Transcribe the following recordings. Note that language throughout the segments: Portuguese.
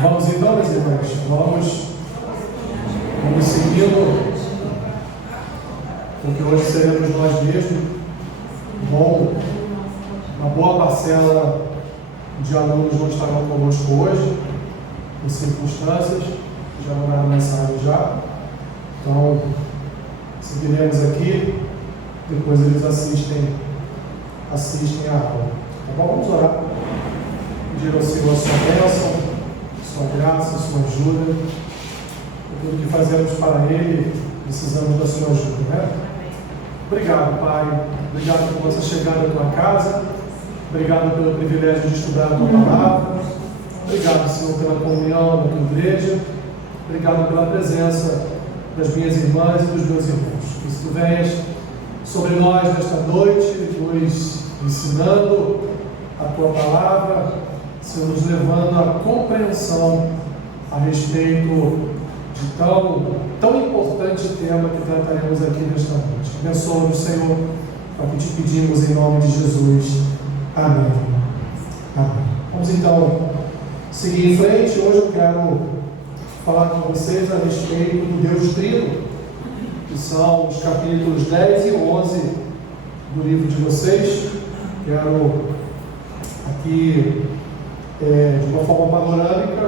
Vamos então, meus irmãos, vamos seguindo, porque hoje seremos nós mesmos. Bom, uma boa parcela de alunos não estarão conosco hoje, por circunstâncias, já mandaram mensagem já. Então, seguiremos aqui, depois eles assistem a aula. Tá bom? Vamos orar. Pedir ao Senhor a sua bênção, sua graça, sua ajuda. Por tudo que fazemos para Ele, precisamos da sua ajuda, né? Obrigado, Pai. Obrigado por você chegar à tua casa. Obrigado pelo privilégio de estudar a tua palavra. Obrigado, Senhor, pela comunhão da tua igreja. Obrigado pela presença das minhas irmãs e dos meus irmãos. Que tu venhas sobre nós nesta noite, nos ensinando a tua palavra, Senhor, nos levando à compreensão a respeito de tão importante tema que trataremos aqui nesta noite. Abençoa-nos, Senhor, é o que te pedimos em nome de Jesus. Amém. Amém. Vamos então seguir em frente. Hoje eu quero falar com vocês a respeito do Deus Trino, que são os capítulos 10 e 11 do livro de vocês. Quero aqui, de uma forma panorâmica,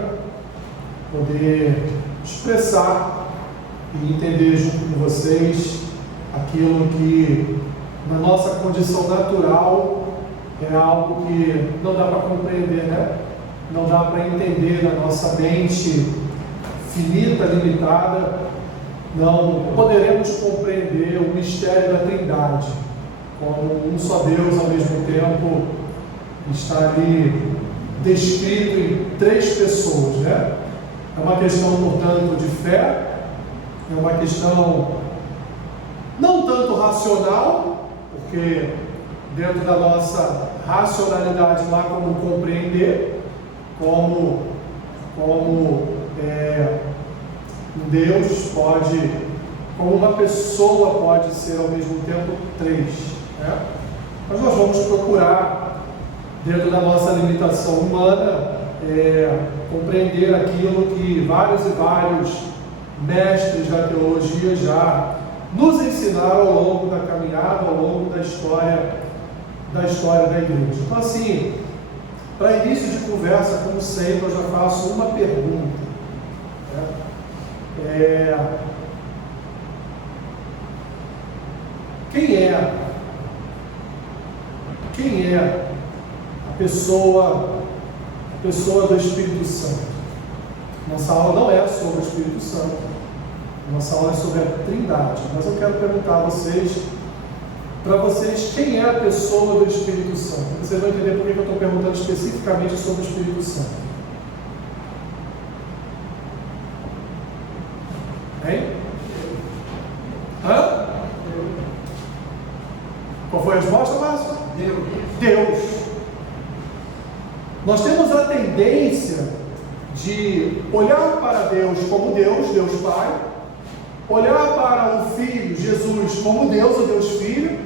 poder expressar e entender junto com vocês aquilo que, na nossa condição natural, é algo que não dá para compreender, né? Não dá para entender na nossa mente finita, limitada. Não poderemos compreender o mistério da Trindade, como um só Deus ao mesmo tempo está ali descrito em três pessoas, né? É uma questão, portanto, de fé, é uma questão não tanto racional, porque dentro da nossa racionalidade não há como compreender como Deus pode, como uma pessoa pode ser ao mesmo tempo três, né? Mas nós vamos procurar, dentro da nossa limitação humana, compreender aquilo que vários e vários mestres da teologia já nos ensinaram ao longo da caminhada, ao longo da história da igreja. Então, assim, para início de conversa, como sempre, eu já faço uma pergunta, né? Quem é a pessoa do Espírito Santo? Nossa aula não é sobre o Espírito Santo, nossa aula é sobre a Trindade, mas eu quero perguntar a vocês, quem é a pessoa do Espírito Santo? Vocês vão entender por que eu estou perguntando especificamente sobre o Espírito Santo. Hein? Hã? Qual foi a resposta, Márcio? Deus. Nós temos a tendência de olhar para Deus como Deus Pai, olhar para o Filho, Jesus, como Deus, o Deus Filho,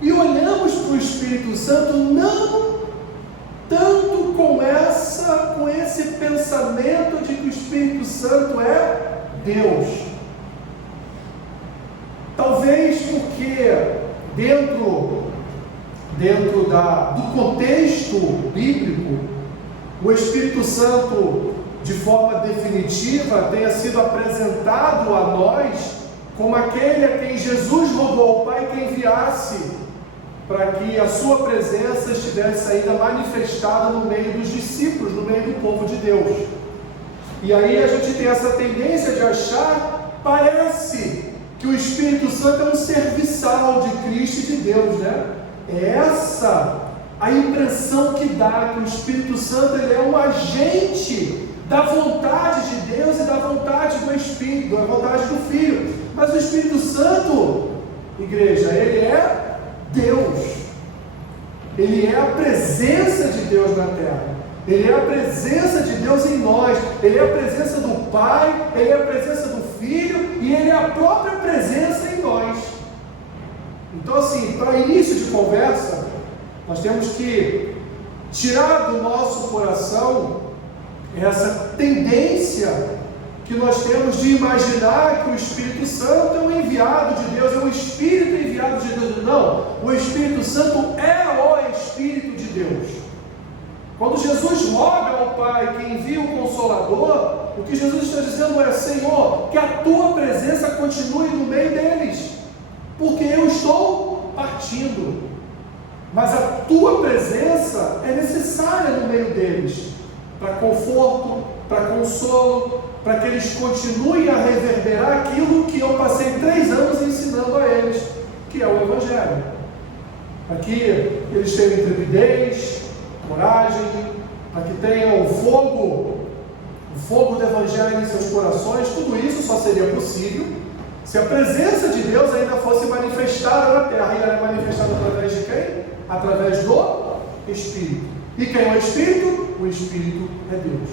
e olhamos para o Espírito Santo não tanto com esse pensamento de que o Espírito Santo é Deus. Talvez porque dentro do contexto bíblico, o Espírito Santo, de forma definitiva, tenha sido apresentado a nós como aquele a quem Jesus rogou ao Pai que enviasse, para que a sua presença estivesse ainda manifestada no meio dos discípulos, no meio do povo de Deus. E aí a gente tem essa tendência de achar, parece que o Espírito Santo é um serviçal de Cristo e de Deus, né? É essa a impressão que dá, que o Espírito Santo ele é um agente da vontade de Deus e da vontade do Espírito, da vontade do Filho. Mas o Espírito Santo, igreja, ele é Deus. Ele é a presença de Deus na terra. Ele é a presença de Deus em nós. Ele é a presença do Pai, ele é a presença do Filho e ele é a própria presença em nós. Então, assim, para início de conversa, nós temos que tirar do nosso coração essa tendência que nós temos de imaginar que o Espírito Santo é um enviado de Deus, é um Espírito enviado de Deus. Não, o Espírito Santo é o Espírito de Deus. Quando Jesus roga ao Pai que envia o Consolador, o que Jesus está dizendo é: Senhor, que a tua presença continue no meio deles, porque eu estou partindo, mas a tua presença é necessária no meio deles, para conforto, para consolo, para que eles continuem a reverberar aquilo que eu passei 3 anos ensinando a eles, que é o Evangelho, para que eles tenham intrepidez, coragem, para que tenham o fogo do Evangelho em seus corações. Tudo isso só seria possível se a presença de Deus ainda fosse manifestada na terra. E ela é manifestada através de quem? Através do Espírito. E quem é o Espírito? O Espírito é Deus.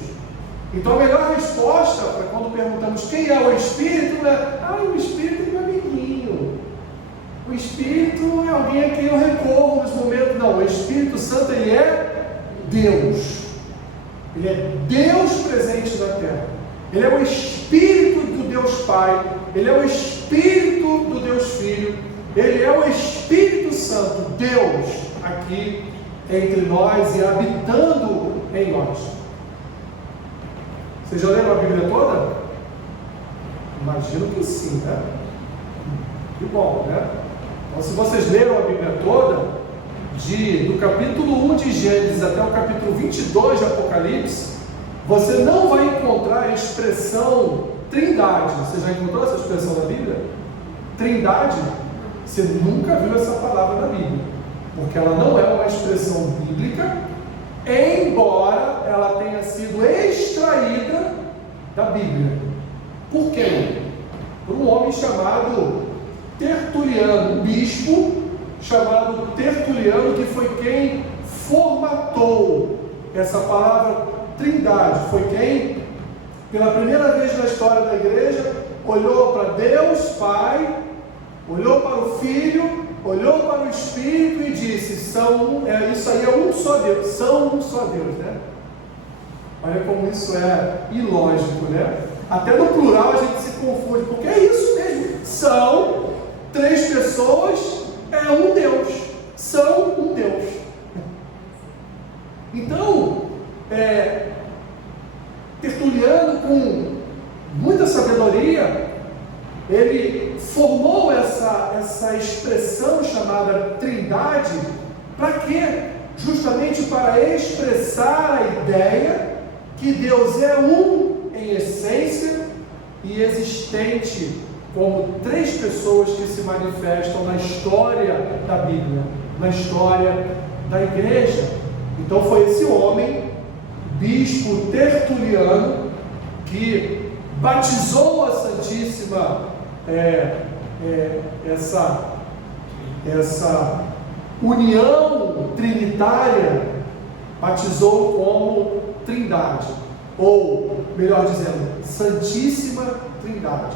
Então a melhor resposta para quando perguntamos quem é o Espírito é: o Espírito é meu amiguinho, o Espírito é alguém a quem eu recorro nos momentos. Não, o Espírito Santo, ele é Deus. Ele é Deus presente na terra. Ele é o Espírito do Deus Pai, ele é o Espírito do Deus Filho, ele é o Espírito Santo, Deus aqui entre nós e habitando em nós. Vocês já leram a Bíblia toda? Imagino que sim, né? Que bom, né? Então, se vocês leram a Bíblia toda, do capítulo 1 de Gênesis até o capítulo 22 de Apocalipse, você não vai encontrar a expressão Trindade. Você já encontrou essa expressão na Bíblia? Trindade? Você nunca viu essa palavra na Bíblia, porque ela não é uma expressão bíblica, embora ela tenha sido extraída da Bíblia. Por quê? Por um homem chamado Tertuliano, um bispo chamado Tertuliano, que foi quem formatou essa palavra Trindade. Foi quem, pela primeira vez na história da igreja, olhou para Deus Pai, olhou para o Filho, olhou para o Espírito e disse: isso aí é um só Deus, são um só Deus, né? Olha como isso é ilógico, né? Até no plural a gente se confunde, porque é isso mesmo, são 3 pessoas, é um Deus, são um Deus. Então, Tertuliano, com muita sabedoria, ele formou essa expressão chamada Trindade. Para quê? Justamente para expressar a ideia que Deus é um em essência e existente como 3 pessoas que se manifestam na história da Bíblia, na história da igreja. Então foi esse homem, bispo Tertuliano, que batizou a Santíssima, essa união trinitária, batizou como Trindade, ou melhor dizendo, Santíssima Trindade.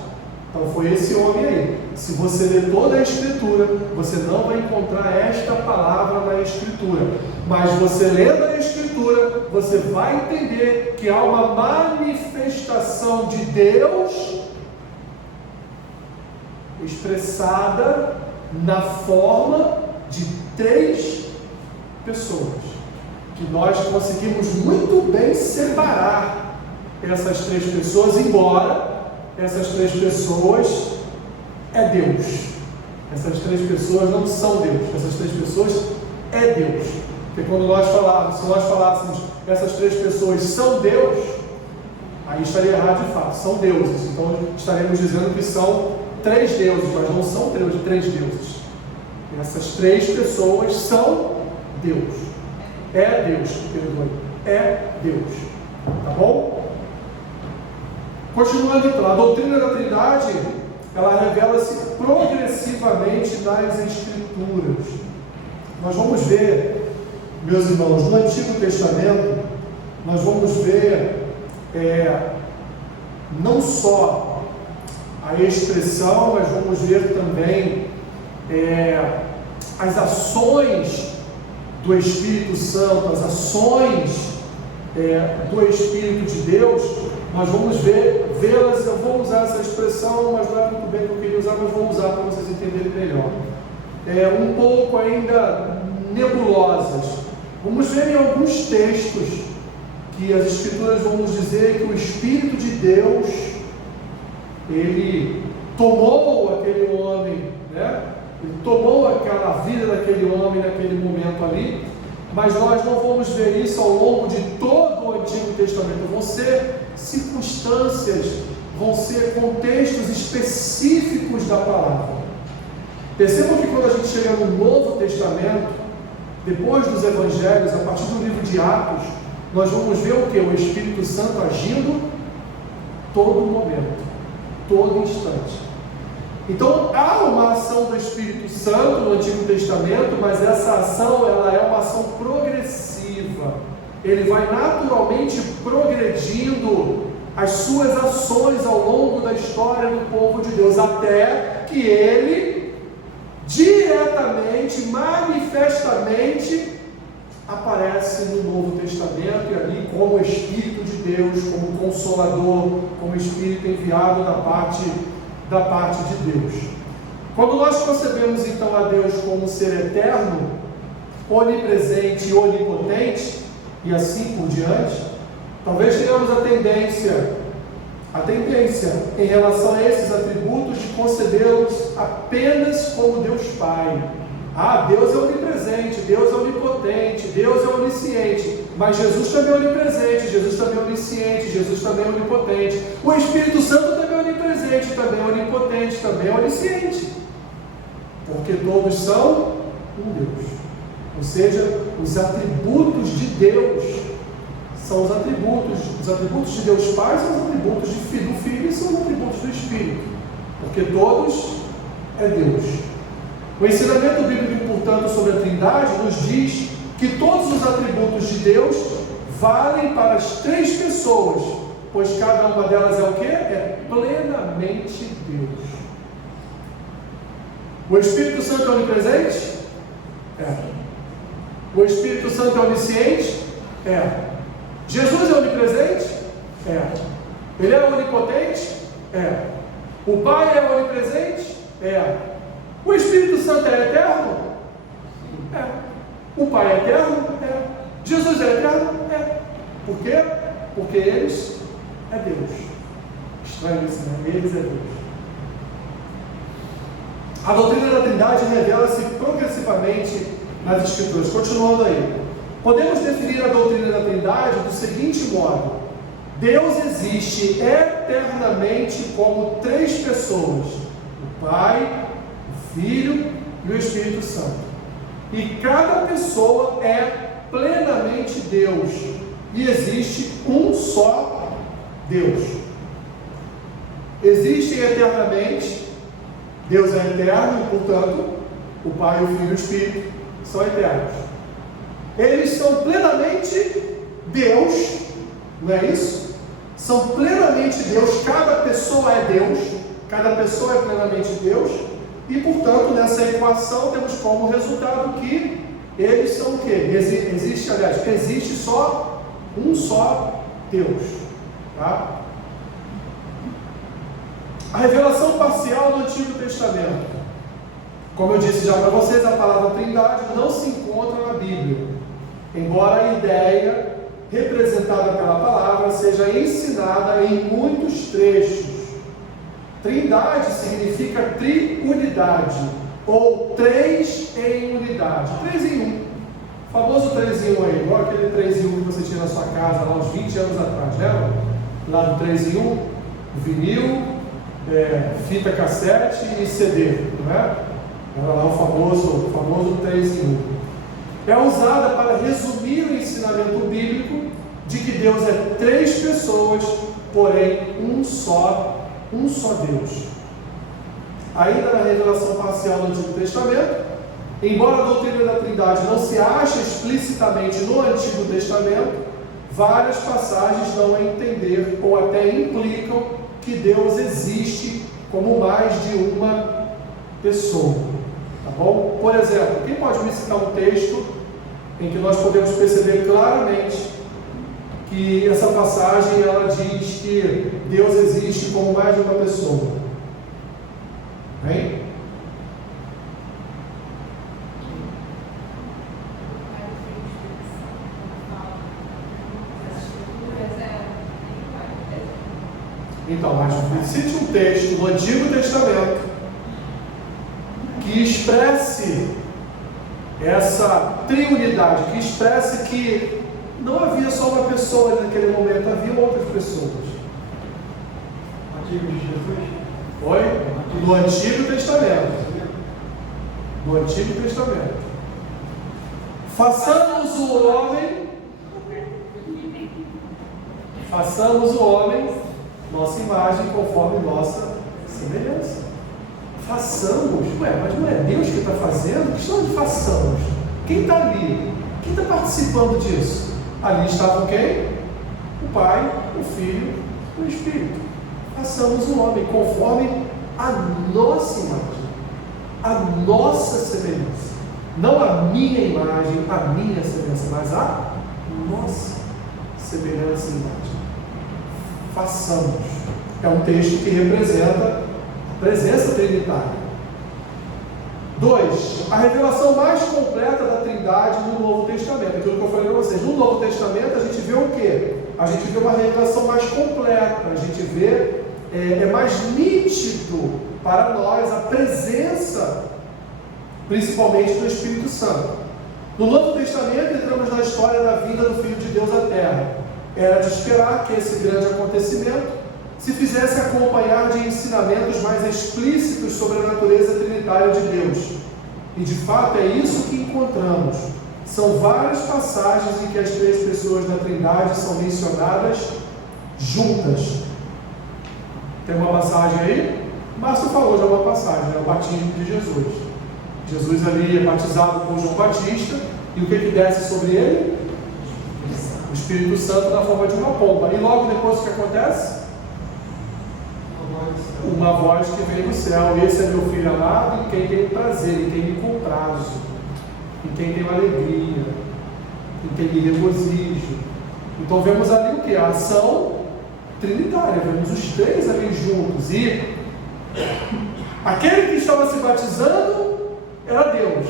Então foi esse homem aí. Se você ler toda a Escritura, você não vai encontrar esta palavra na Escritura, mas você lendo a Escritura, você vai entender que há uma manifestação de Deus expressada na forma de 3 pessoas, que nós conseguimos muito bem separar essas 3 pessoas, embora essas 3 pessoas é Deus. Essas 3 pessoas não são Deus. Essas 3 pessoas é Deus. Porque quando se nós falássemos essas 3 pessoas são Deus, aí estaria errado de fato, são deuses. Então estaremos dizendo que são 3 deuses, mas não são 3 deuses. Essas 3 pessoas são Deus. É Deus, perdoe. É Deus. Tá bom? Continuando então, a doutrina da Trindade, ela revela-se progressivamente nas Escrituras. Nós vamos ver, meus irmãos, no Antigo Testamento, nós vamos ver não só a expressão, mas vamos ver também as ações do Espírito Santo, as ações do Espírito de Deus, nós vamos vê-las, eu vou usar essa expressão, mas não é muito bem que eu queria usar, mas vou usar para vocês entenderem melhor. Um pouco ainda nebulosas. Vamos ver em alguns textos que as Escrituras vão nos dizer que o Espírito de Deus, ele tomou aquele homem, né? Ele tomou aquela vida daquele homem naquele momento ali, mas nós não vamos ver isso ao longo de todo o Antigo Testamento. Vão ser circunstâncias, vão ser contextos específicos da palavra. Percebam que quando a gente chega no Novo Testamento, depois dos Evangelhos, a partir do livro de Atos, nós vamos ver o que? O Espírito Santo agindo todo momento, todo instante. Então há uma ação do Espírito Santo no Antigo Testamento, mas essa ação ela é uma ação progressiva. Ele vai naturalmente progredindo as suas ações ao longo da história do povo de Deus, até que ele diretamente, manifestamente aparece no Novo Testamento, e ali como Espírito de Deus, como Consolador, como Espírito enviado da parte de Deus. Quando nós concebemos então a Deus como ser eterno, onipresente e onipotente, e assim por diante, talvez tenhamos a tendência em relação a esses atributos de concebê-los apenas como Deus Pai. Deus é onipresente, Deus é onipotente, Deus é onisciente, mas Jesus também é onipresente, Jesus também é onisciente, Jesus também é onipotente. O Espírito Santo também é onipresente, também é onipotente, também é onisciente, porque todos são um Deus. Ou seja, os atributos de Deus são os atributos de Deus Pai são os atributos do Filho e são os atributos do Espírito, porque todos é Deus. O ensinamento bíblico, portanto, sobre a Trindade nos diz que todos os atributos de Deus valem para as três pessoas, pois cada uma delas é o quê? É plenamente Deus. O Espírito Santo é onipresente? É. O Espírito Santo é onisciente? É. Jesus é onipresente? É. Ele é onipotente? É. O Pai é onipresente? É. O Espírito Santo é eterno? É. O Pai é eterno? É. Jesus é eterno? É. Por quê? Porque eles é Deus. Estranho isso, né? Eles é Deus. A doutrina da Trindade revela-se progressivamente nas Escrituras. Continuando aí. Podemos definir a doutrina da Trindade do seguinte modo: Deus existe eternamente como três pessoas: o Pai, o Filho e o Espírito Santo. E cada pessoa é plenamente Deus. E existe um só Deus. Existem eternamente. Deus é eterno, portanto, o Pai, o Filho e o Espírito são eternos. Eles são plenamente Deus, não é isso? São plenamente Deus, cada pessoa é Deus, cada pessoa é plenamente Deus, e portanto nessa equação temos como resultado que eles são o quê? Existe só um só Deus. Tá? A revelação parcial do Antigo Testamento. Como eu disse já para vocês, a palavra Trindade não se encontra na Bíblia, embora a ideia representada pela palavra seja ensinada em muitos trechos. Trindade significa triunidade, ou três em unidade, 3 em 1. O famoso 3 em 1 aí, igual aquele 3 em 1 que você tinha na sua casa lá uns 20 anos atrás, lembra? Lá do 3 em 1, vinil, fita cassete e CD, não é? Era lá o famoso 3 em 1. É usada para resumir o ensinamento bíblico de que Deus é três pessoas, porém um só Deus. Ainda na revelação parcial do Antigo Testamento, embora a doutrina da Trindade não se ache explicitamente no Antigo Testamento, várias passagens dão a entender ou até implicam que Deus existe como mais de uma pessoa. Tá bom? Por exemplo, quem pode me citar um texto em que nós podemos perceber claramente que essa passagem ela diz que Deus existe como mais de uma pessoa. Bem? Então, mas cite um texto do Antigo Testamento que expresse essa triunidade, que expresse que não havia só uma pessoa ali naquele momento, havia outras pessoas. Antigo de Jesus? Foi? Do Antigo Testamento. Do Antigo Testamento. Façamos o homem nossa imagem conforme nossa semelhança. Façamos. Ué, mas não é Deus que está fazendo? Que estão de façamos? Quem está ali? Quem está participando disso? Ali estavam quem? O Pai, o Filho e o Espírito. Façamos o homem conforme a nossa imagem, a nossa semelhança. Não a minha imagem, a minha semelhança, mas a nossa semelhança e imagem. Façamos. É um texto que representa a presença trinitária. 2. A revelação mais completa da Trindade no Novo Testamento. Aquilo que eu falei para vocês. No Novo Testamento a gente vê o quê? A gente vê uma revelação mais completa. A gente vê, é mais nítido para nós a presença, principalmente do Espírito Santo. No Novo Testamento entramos na história da vinda do Filho de Deus à Terra. Era de esperar que esse grande acontecimento se fizesse acompanhar de ensinamentos mais explícitos sobre a natureza trinitária de Deus. E de fato é isso que encontramos. São várias passagens em que as três pessoas da Trindade são mencionadas juntas. Tem uma passagem aí? Márcio falou de uma passagem, é o batismo de Jesus. Jesus ali é batizado por João Batista, e o que desce sobre ele? O Espírito Santo na forma de uma pomba. E logo depois o que acontece? Uma voz que vem do céu: esse é meu filho amado, em quem tem prazer, em quem me comprazo, em quem tem alegria, em quem me regozijo. Então vemos ali o que? A ação trinitária, vemos os três ali juntos. E aquele que estava se batizando era Deus.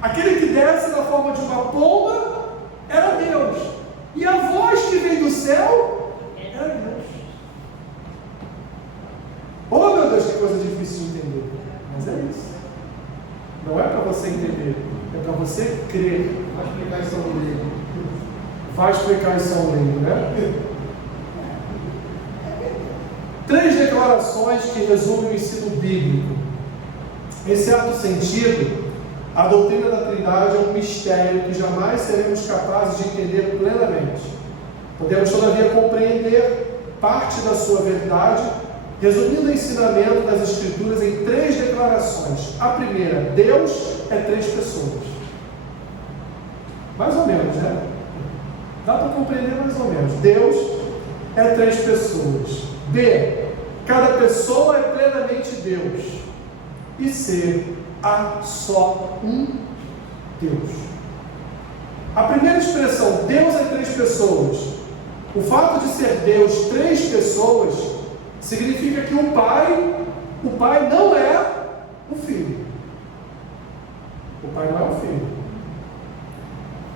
Aquele que desce na forma de uma pomba era Deus. E a voz que vem do céu era Deus. Oh meu Deus, que coisa difícil de entender. Mas é isso. Não é para você entender, é para você crer. Vai explicar isso ao leigo. Vai explicar isso ao leigo, né? 3 declarações que resumem o ensino bíblico. Em certo sentido, a doutrina da Trindade é um mistério que jamais seremos capazes de entender plenamente. Podemos, todavia, compreender parte da sua verdade, resumindo o ensinamento das Escrituras em 3 declarações. A primeira: Deus é 3 pessoas. Mais ou menos, né? Dá para compreender mais ou menos. Deus é 3 pessoas. B. Cada pessoa é plenamente Deus. E C. Há só um Deus. A primeira expressão, Deus é 3 pessoas. O fato de ser Deus 3 pessoas significa que o Pai não é o Filho. O Pai não é o Filho.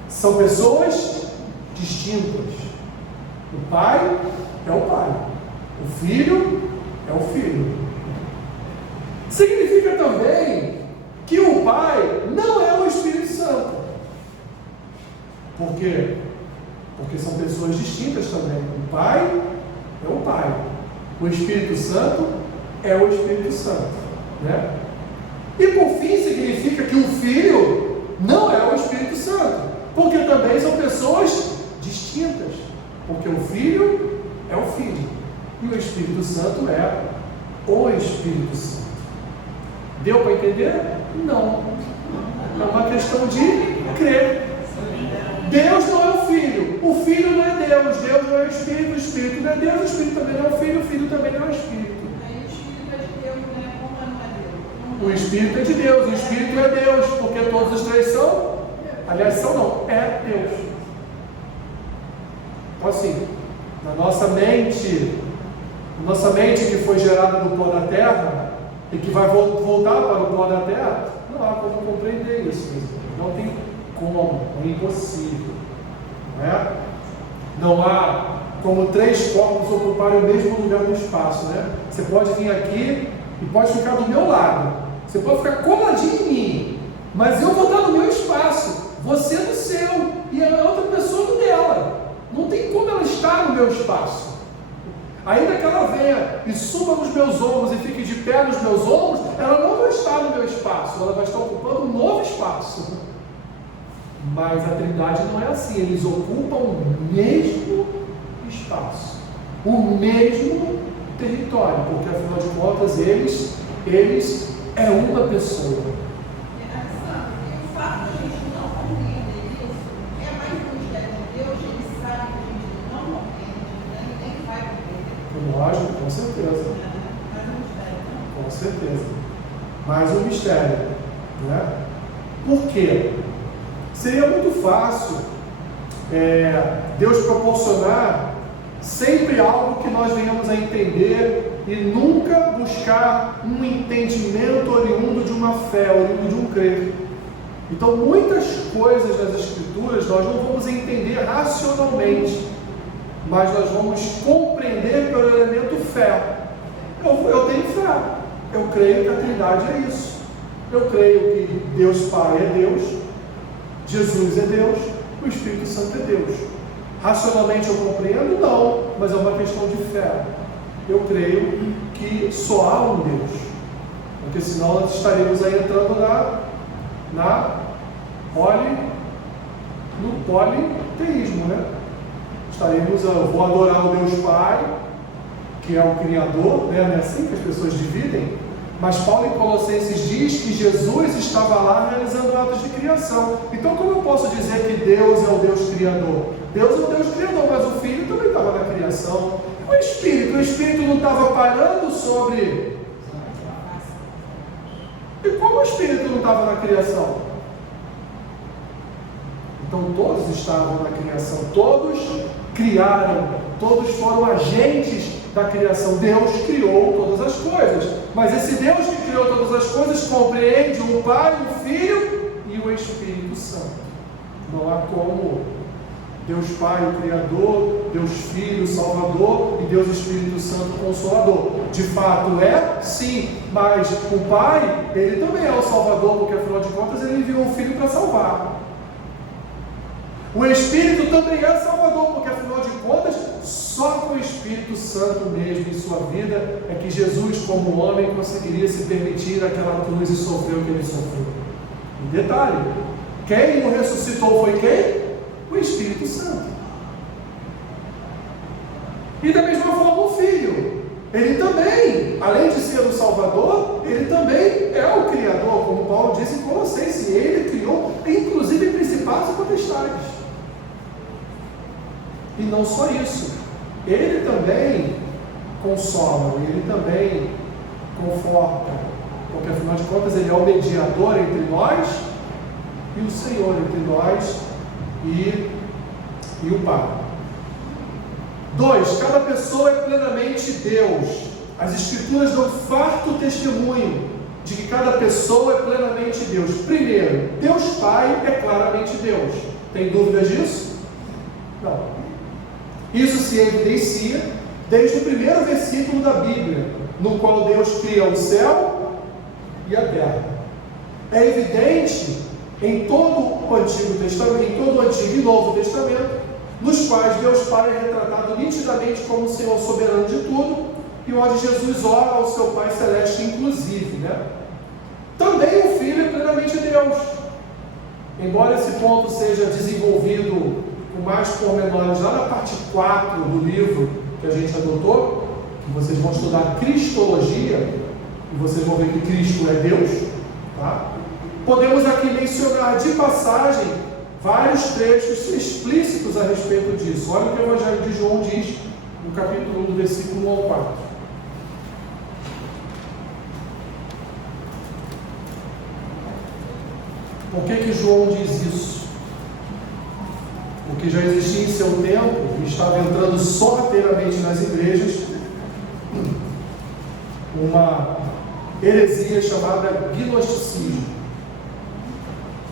São pessoas distintas. O Pai é o Pai. O Filho é o Filho. Significa também que o Pai não é o Espírito Santo. Por quê? Porque são pessoas distintas também. O Pai é o Pai. O Espírito Santo é o Espírito Santo, né? E por fim significa que o Filho não é o Espírito Santo, porque também são pessoas distintas, porque o Filho é o Filho e o Espírito Santo é o Espírito Santo. Deu para entender? Não. É uma questão de crer. Deus não é o Filho, o Filho não é Deus, Deus não é o Espírito não é Deus, o Espírito também não é o Filho também não é o Espírito. O Espírito é de Deus, o Espírito é Deus, porque todos os 3 são, aliás, são não, é Deus. Então assim, na nossa mente que foi gerada do pó da terra e que vai voltar para o pó da terra, não há como compreender isso. Não tem como, é impossível. Né? Não há como três corpos ocuparem o mesmo lugar no espaço. Né? Você pode vir aqui e pode ficar do meu lado. Você pode ficar coladinho em mim, mas eu vou estar no meu espaço, você no seu, e a outra pessoa no dela. Não tem como ela estar no meu espaço. Ainda que ela venha e suba nos meus ombros e fique de pé nos meus ombros, ela não vai estar no meu espaço, ela vai estar ocupando um novo espaço. Mas a Trindade não é assim, eles ocupam o mesmo espaço, o mesmo território, porque afinal de contas eles é uma pessoa. E o fato de a gente não compreender isso é mais um mistério de Deus, ele sabe que a gente não compreende, nem vai compreender. Lógico, com certeza. Mais um mistério, não? Com certeza. Mais um mistério. Né? Por quê? Seria muito fácil Deus proporcionar sempre algo que nós venhamos a entender e nunca buscar um entendimento oriundo de uma fé, oriundo de um crer. Então, muitas coisas das Escrituras nós não vamos entender racionalmente, mas nós vamos compreender pelo elemento fé. Eu tenho fé, eu creio que a Trindade é isso. Eu creio que Deus Pai é Deus, Jesus é Deus, o Espírito Santo é Deus. Racionalmente eu compreendo? Não, mas é uma questão de fé. Eu creio que só há um Deus, porque senão nós estaremos aí entrando no politeísmo, né? Vou adorar o Deus Pai, que é o Criador, né? Não é assim que as pessoas dividem? Mas Paulo em Colossenses diz que Jesus estava lá realizando atos de criação. Então como eu posso dizer que Deus é o Deus Criador? Deus é o Deus Criador, mas o Filho também estava na criação. O Espírito não estava parando sobre... E como o Espírito não estava na criação? Então todos estavam na criação, todos criaram, todos foram agentes da criação. Deus criou todas as coisas, mas esse Deus que criou todas as coisas compreende o Pai, o Filho e o Espírito Santo. Não há como Deus Pai, o Criador, Deus Filho, o Salvador e Deus Espírito Santo, o Consolador. De fato é, sim, mas o Pai, ele também é o Salvador, porque afinal de contas ele enviou o Filho para salvar. O Espírito também é Salvador, porque afinal de contas, só com o Espírito Santo mesmo em sua vida é que Jesus, como homem, conseguiria se permitir aquela cruz e sofrer o que ele sofreu. E detalhe, quem o ressuscitou foi quem? O Espírito Santo. E da mesma forma o Filho, ele também, além de ser o Salvador, ele também é o Criador, como Paulo diz em Colossenses, ele criou inclusive principados e potestades. E não só isso, ele também consola, ele também conforta, porque afinal de contas ele é o mediador entre nós e o Senhor, entre nós e o Pai. 2. Cada pessoa é plenamente Deus. As Escrituras dão farto testemunho de que cada pessoa é plenamente Deus. Primeiro, Deus Pai é claramente Deus. Tem dúvidas disso? Não. Isso se evidencia desde o primeiro versículo da Bíblia, no qual Deus cria o céu e a terra. É evidente em todo o Antigo Testamento, em todo o Antigo e Novo Testamento, nos quais Deus Pai é retratado nitidamente como o Senhor soberano de tudo, e onde Jesus ora ao seu Pai Celeste, inclusive, né? Também o Filho é plenamente Deus. Embora esse ponto seja desenvolvido com mais pormenores lá na parte 4 do livro que a gente adotou, que vocês vão estudar Cristologia, e vocês vão ver que Cristo é Deus, tá? Podemos aqui mencionar de passagem vários trechos explícitos a respeito disso. Olha o que o Evangelho de João diz no capítulo 1, do versículo 1 ao 4. Por que João diz isso? Porque já existia em seu tempo estava entrando sorrateiramente nas igrejas uma heresia chamada gnosticismo.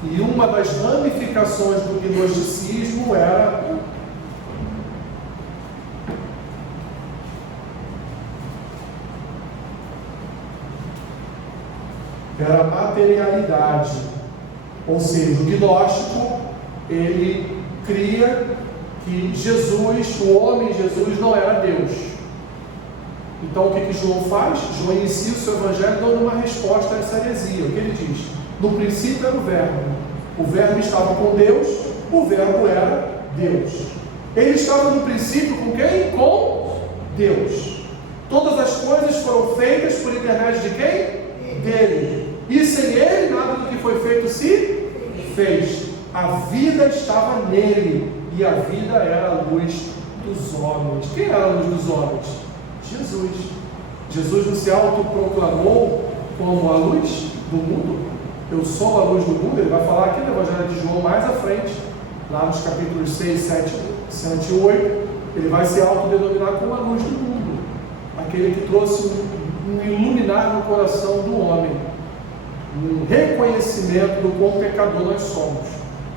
E uma das ramificações do gnosticismo era a materialidade. Ou seja, o gnóstico, ele cria que Jesus, o homem Jesus, não era Deus. Então o que João faz? João inicia o seu evangelho dando uma resposta a essa heresia. O que ele diz? No princípio era o verbo estava com Deus, o verbo era Deus. Ele estava no princípio com quem? Com Deus. Todas as coisas foram feitas por intermédio de quem? Dele. E sem ele, nada do que foi feito se fez. A vida estava nele, e a vida era a luz dos homens. Quem era a luz dos homens? Jesus. Jesus não se autoproclamou como a luz do mundo? Eu sou a luz do mundo. Ele vai falar aqui no Evangelho de João mais à frente, lá nos capítulos 6, 7 e 8. Ele vai se autodenominar como a luz do mundo, aquele que trouxe um iluminar no coração do homem, um reconhecimento do quão pecador nós somos,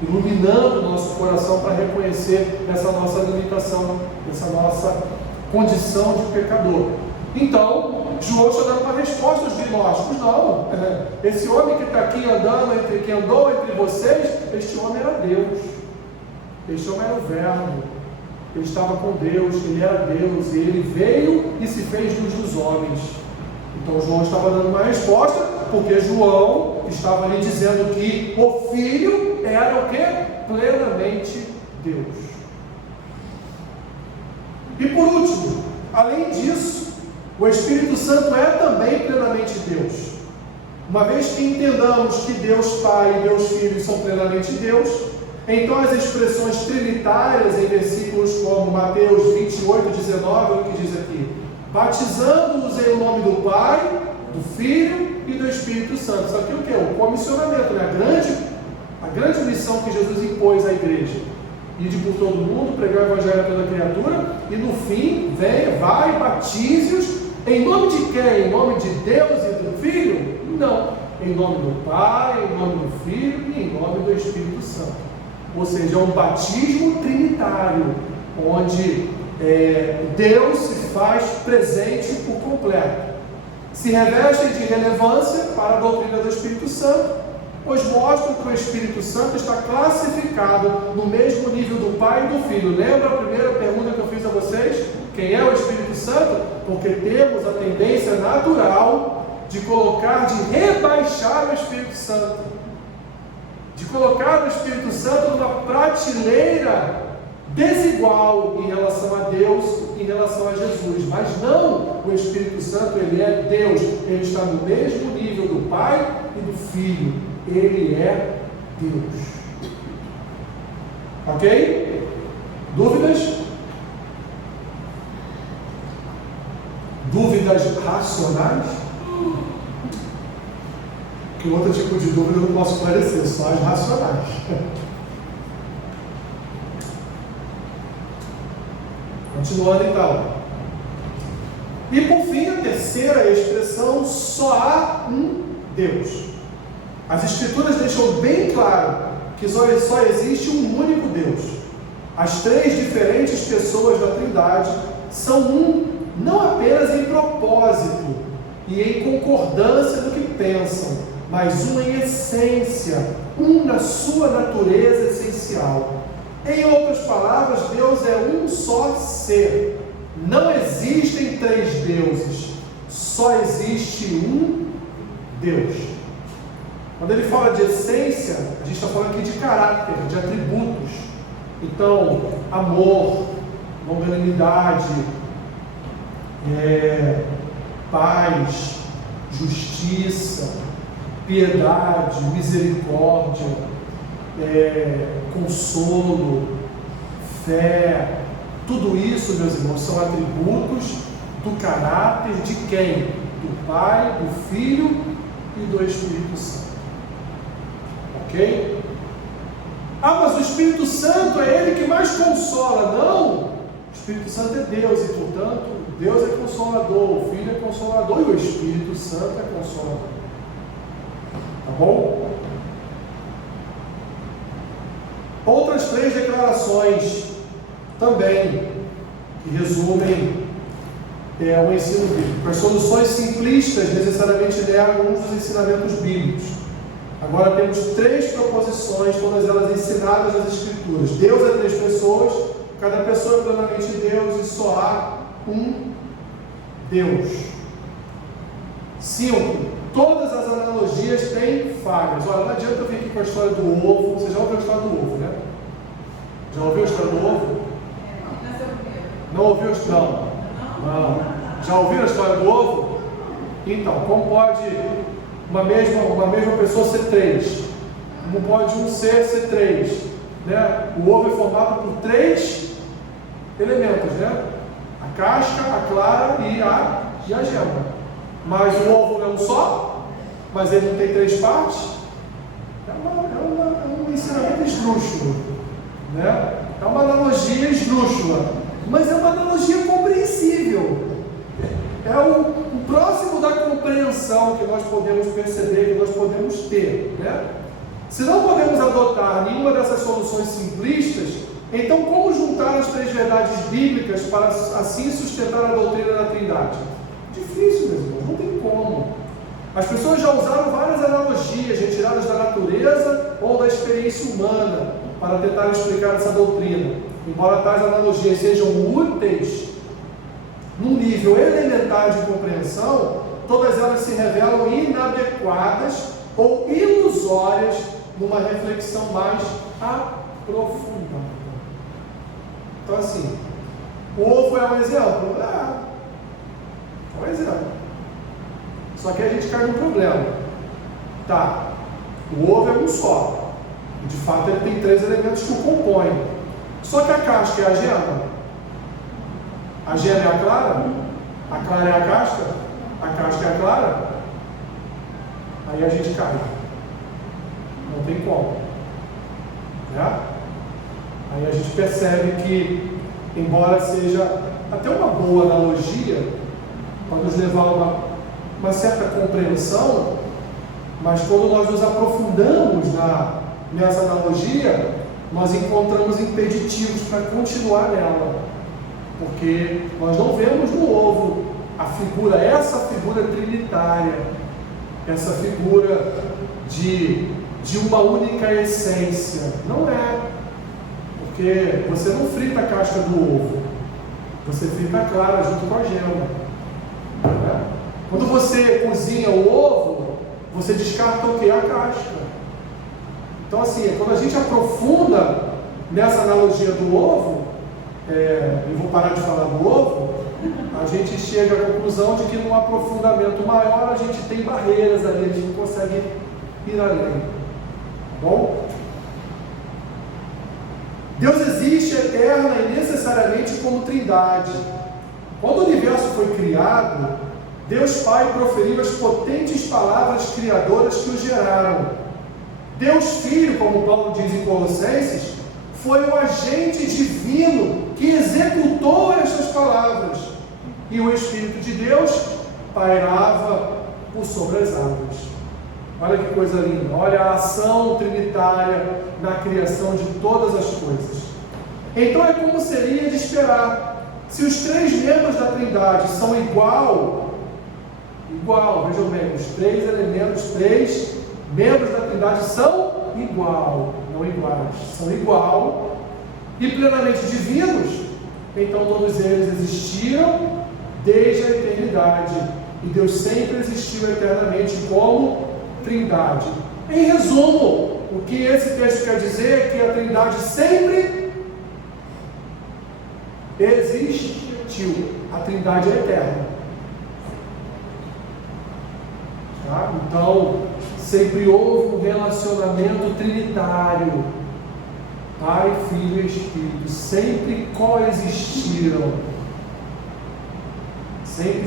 iluminando o nosso coração para reconhecer essa nossa limitação, essa nossa condição de pecador. Então, João está dando uma resposta aos gnósticos. Não, esse homem que está aqui andando, que andou entre vocês, este homem era Deus, este homem era o Verbo, ele estava com Deus, ele era Deus, e ele veio e se fez luz dos homens. Então João estava dando uma resposta, porque João estava ali dizendo que o Filho era o que? Plenamente Deus. E por último, além disso, o Espírito Santo é também plenamente Deus. Uma vez que entendamos que Deus Pai e Deus Filho são plenamente Deus, então as expressões trinitárias em versículos como Mateus 28, 19, o que diz aqui: batizando-os em nome do Pai, do Filho e do Espírito Santo. Isso aqui é o que? O comissionamento, né? A grande missão que Jesus impôs à igreja: ide por todo mundo, pregar o evangelho a toda criatura, e no fim, vai, batize-os, em nome de quem? Em nome de Deus e do Filho? Não, em nome do Pai, em nome do Filho e em nome do Espírito Santo. Ou seja, é um batismo trinitário, onde Deus se faz presente por completo. Se revestem de relevância para a doutrina do Espírito Santo, pois mostram que o Espírito Santo está classificado no mesmo nível do Pai e do Filho. Lembra a primeira pergunta que eu fiz a vocês? Quem é o Espírito Santo? Porque temos a tendência natural de rebaixar o Espírito Santo, de colocar o Espírito Santo numa prateleira desigual em relação a Deus, em relação a Jesus. Mas não, o Espírito Santo, ele é Deus, ele está no mesmo nível do Pai e do Filho, ele é Deus. Ok? Dúvidas? Dúvidas racionais? Que outro tipo de dúvida eu não posso esclarecer, só as racionais. Continuando então. E por fim, a terceira expressão: só há um Deus. As Escrituras deixam bem claro que só existe um único Deus. As três diferentes pessoas da Trindade são um, não apenas em propósito e em concordância no que pensam, mas um em essência, um na sua natureza essencial. Em outras palavras, Deus é um só ser. Não existem três deuses, só existe um Deus. Quando ele fala de essência, a gente está falando aqui de caráter, de atributos. Então, amor, longanimidade, paz, justiça, piedade, misericórdia, consolo, fé. Tudo isso, meus irmãos, são atributos do caráter de quem? Do Pai, do Filho e do Espírito Santo. Ok? Ah, mas o Espírito Santo é ele que mais consola. Não! Espírito Santo é Deus e, portanto, Deus é consolador, o Filho é consolador e o Espírito Santo é consolador. Tá bom? Outras 3 declarações também que resumem o ensino bíblico. As soluções simplistas necessariamente negam um dos ensinamentos bíblicos. Agora temos 3 proposições, todas elas ensinadas nas Escrituras. Deus é 3 pessoas, cada pessoa é plenamente Deus e só há um Deus. 5. Todas as analogias têm falhas. Olha, não adianta eu vir aqui com a história do ovo. Você já ouviu a história do ovo, né? Já ouviu a história do ovo? Não ouviu a história? Não. Já ouviu a história do ovo? Então, como pode uma mesma pessoa ser 3? Como pode um ser 3? Né? O ovo é formado por 3 elementos, né? A casca, a clara e a gema. Mas o ovo não é um só, mas ele não tem 3 partes. É um ensinamento esdrúxulo, né? É uma analogia esdrúxula, mas é uma analogia compreensível. É o próximo da compreensão que nós podemos perceber, que nós podemos ter, né? Se não podemos adotar nenhuma dessas soluções simplistas, então como juntar as 3 verdades bíblicas para assim sustentar a doutrina da Trindade? Difícil, meus irmãos, não tem como. As pessoas já usaram várias analogias retiradas da natureza ou da experiência humana para tentar explicar essa doutrina. Embora tais analogias sejam úteis num nível elementar de compreensão, todas elas se revelam inadequadas ou ilusórias numa reflexão mais aprofundada. Então, assim, o ovo é um exemplo? É um exemplo. Só que a gente cai num problema. Tá, o ovo é um só. De fato, ele tem 3 elementos que o compõem. Só que a casca é a gema. A gema é a clara? A clara é a casca? A casca é a clara? Aí a gente cai. Não tem como. Né? Aí a gente percebe que, embora seja até uma boa analogia, para nos levar a uma certa compreensão, mas quando nós nos aprofundamos nessa analogia, nós encontramos impeditivos para continuar nela, porque nós não vemos no ovo essa figura trinitária, essa figura de uma única essência. Não é, porque você não frita a casca do ovo, você frita a clara junto com a gema. Né? Quando você cozinha o ovo, você descarta o que? A casca. Então, assim, quando a gente aprofunda nessa analogia do ovo, eu vou parar de falar do ovo, a gente chega à conclusão de que num aprofundamento maior a gente tem barreiras ali, a gente não consegue ir além. Tá bom? Deus existe eterna e necessariamente como Trindade. Quando o universo foi criado, Deus Pai proferiu as potentes palavras criadoras que o geraram. Deus Filho, como Paulo diz em Colossenses, foi o agente divino que executou estas palavras. E o Espírito de Deus pairava por sobre as águas. Olha que coisa linda. Olha a ação trinitária na criação de todas as coisas. Então é como seria de esperar. Se os 3 membros da Trindade são igual, vejam bem, os 3 elementos, 3 membros da Trindade são não iguais, são igual e plenamente divinos, então todos eles existiram desde a eternidade e Deus sempre existiu eternamente como Trindade. Em resumo, o que esse texto quer dizer é que a Trindade sempre existiu. A Trindade é eterna. Tá? Então, sempre houve um relacionamento trinitário. Pai, Filho e Espírito sempre coexistiram. Sempre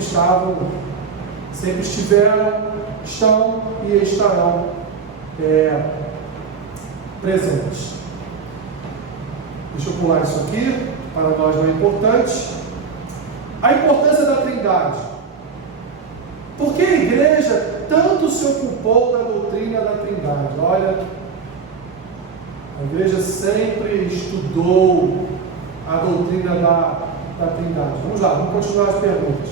estiveram, estão e estarão presentes. Deixa eu pular isso aqui. para nós não é importante. A importância da Trindade. Por que a igreja tanto se ocupou da doutrina da Trindade? Olha, a igreja sempre estudou a doutrina da Trindade. Vamos lá, vamos continuar as perguntas.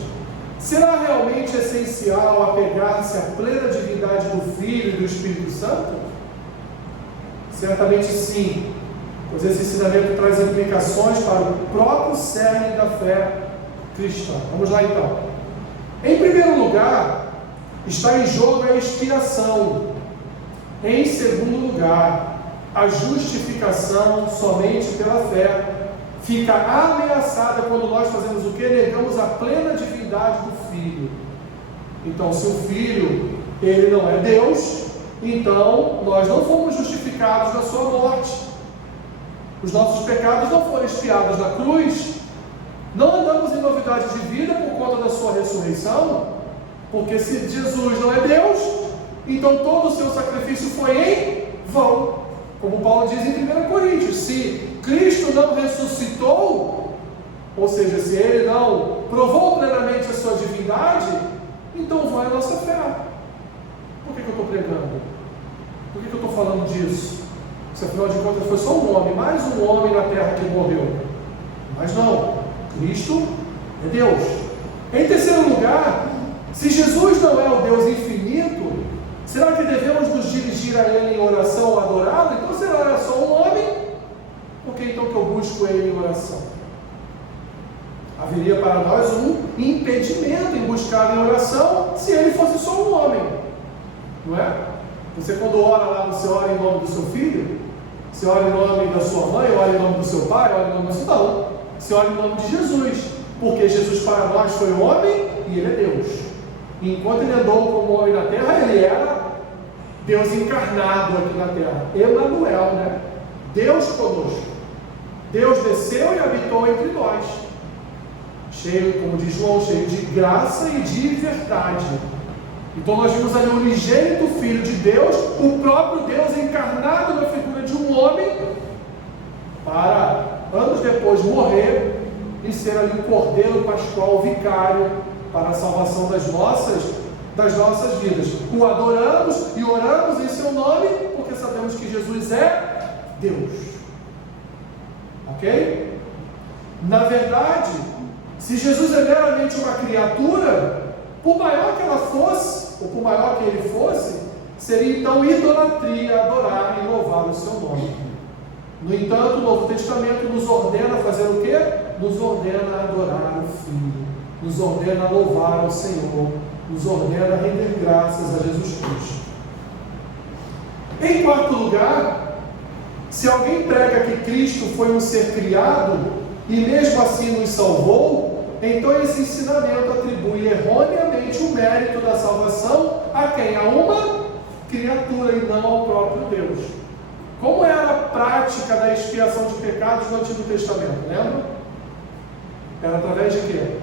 Será realmente essencial apegar-se à plena divindade do Filho e do Espírito Santo? Certamente sim, pois esse ensinamento traz implicações para o próprio cerne da fé cristã. Vamos lá então. Em primeiro lugar, está em jogo a expiação. Em segundo lugar, a justificação somente pela fé fica ameaçada quando nós fazemos o que? Negamos a plena divindade do Filho. Então, se o Filho, ele não é Deus, então nós não fomos justificados na sua morte. Os nossos pecados não foram expiados na cruz. Não andamos em novidade de vida por conta da sua ressurreição, porque se Jesus não é Deus, então todo o seu sacrifício foi em vão. Como Paulo diz em 1 Coríntios, se Cristo não ressuscitou, ou seja, se Ele não provou plenamente a sua divindade, então vai a nossa fé. Por que eu estou pregando? Por que eu estou falando disso? Se afinal de contas foi só um homem, mais um homem na terra que morreu. Mas não, Cristo é Deus. Em terceiro lugar, se Jesus não é o Deus infinito, será que devemos nos dirigir a Ele em oração ou adorá-lo? Então será só um homem? Por que então que eu busco Ele em oração? Haveria para nós um impedimento em buscar em oração se Ele fosse só um homem, não é? Você quando ora lá, você ora em nome do seu filho? Você ora em nome da sua mãe? Ora em nome do seu pai? Ora em nome do seu... Não, você ora em nome de Jesus, porque Jesus para nós foi homem e Ele é Deus. E enquanto Ele andou como homem na terra, Ele era Deus encarnado aqui na terra, Emanuel, né? Deus conosco. Deus desceu e habitou entre nós, cheio, como diz João, cheio de graça e de verdade. Então nós vimos ali o unigênito Filho de Deus, o próprio Deus encarnado na figura de um homem, para anos depois morrer e ser ali o Cordeiro Pascual vicário para a salvação das nossas vidas. O adoramos e oramos em seu nome, porque sabemos que Jesus é Deus. Ok? Na verdade, se Jesus é meramente uma criatura, por maior que ela fosse, ou por maior que ele fosse, seria então idolatria adorar e louvar o seu nome. No entanto, o Novo Testamento nos ordena a fazer o quê? Nos ordena a adorar o Filho, nos ordena a louvar ao Senhor, nos ordena a render graças a Jesus Cristo. Em quarto lugar, se alguém prega que Cristo foi um ser criado e mesmo assim nos salvou, então esse ensinamento atribui erroneamente o mérito da salvação a quem? A uma criatura e não ao próprio Deus. Como era a prática da expiação de pecados no Antigo Testamento? Lembra? Era através de quê?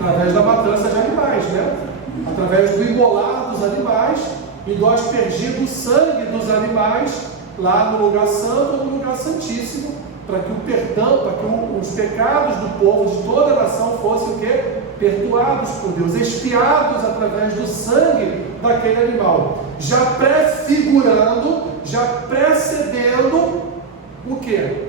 Através da matança de animais, né? Através do imolar dos animais e do aspergir do sangue dos animais lá no lugar santo ou no lugar santíssimo, para que o perdão, para que os pecados do povo de toda a nação fossem o quê? Perdoados por Deus, expiados através do sangue daquele animal, já prefigurando, já precedendo o quê?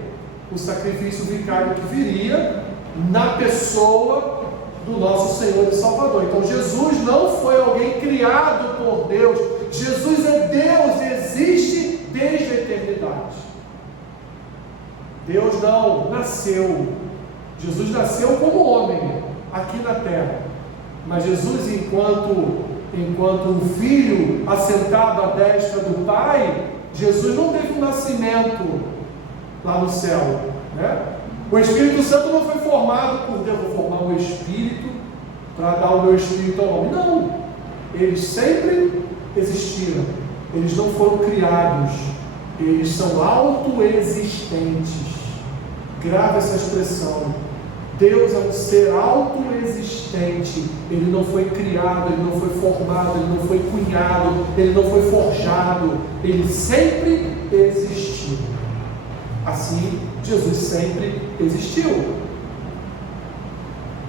O sacrifício vicário que viria na pessoa do nosso Senhor e Salvador. Então Jesus não foi alguém criado por Deus, Jesus é Deus e existe desde a eternidade. Deus não nasceu, Jesus nasceu como homem aqui na terra, mas Jesus enquanto um filho assentado à destra do Pai, Jesus não teve um nascimento lá no céu, né? O Espírito Santo não foi formado por Deus, vou formar um Espírito para dar o meu Espírito ao homem. Não, eles sempre existiram, eles não foram criados, eles são autoexistentes. Grave essa expressão. Deus é um ser autoexistente. Ele não foi criado, ele não foi formado, ele não foi cunhado, ele não foi forjado. Ele sempre existiu. Assim, Jesus sempre existiu.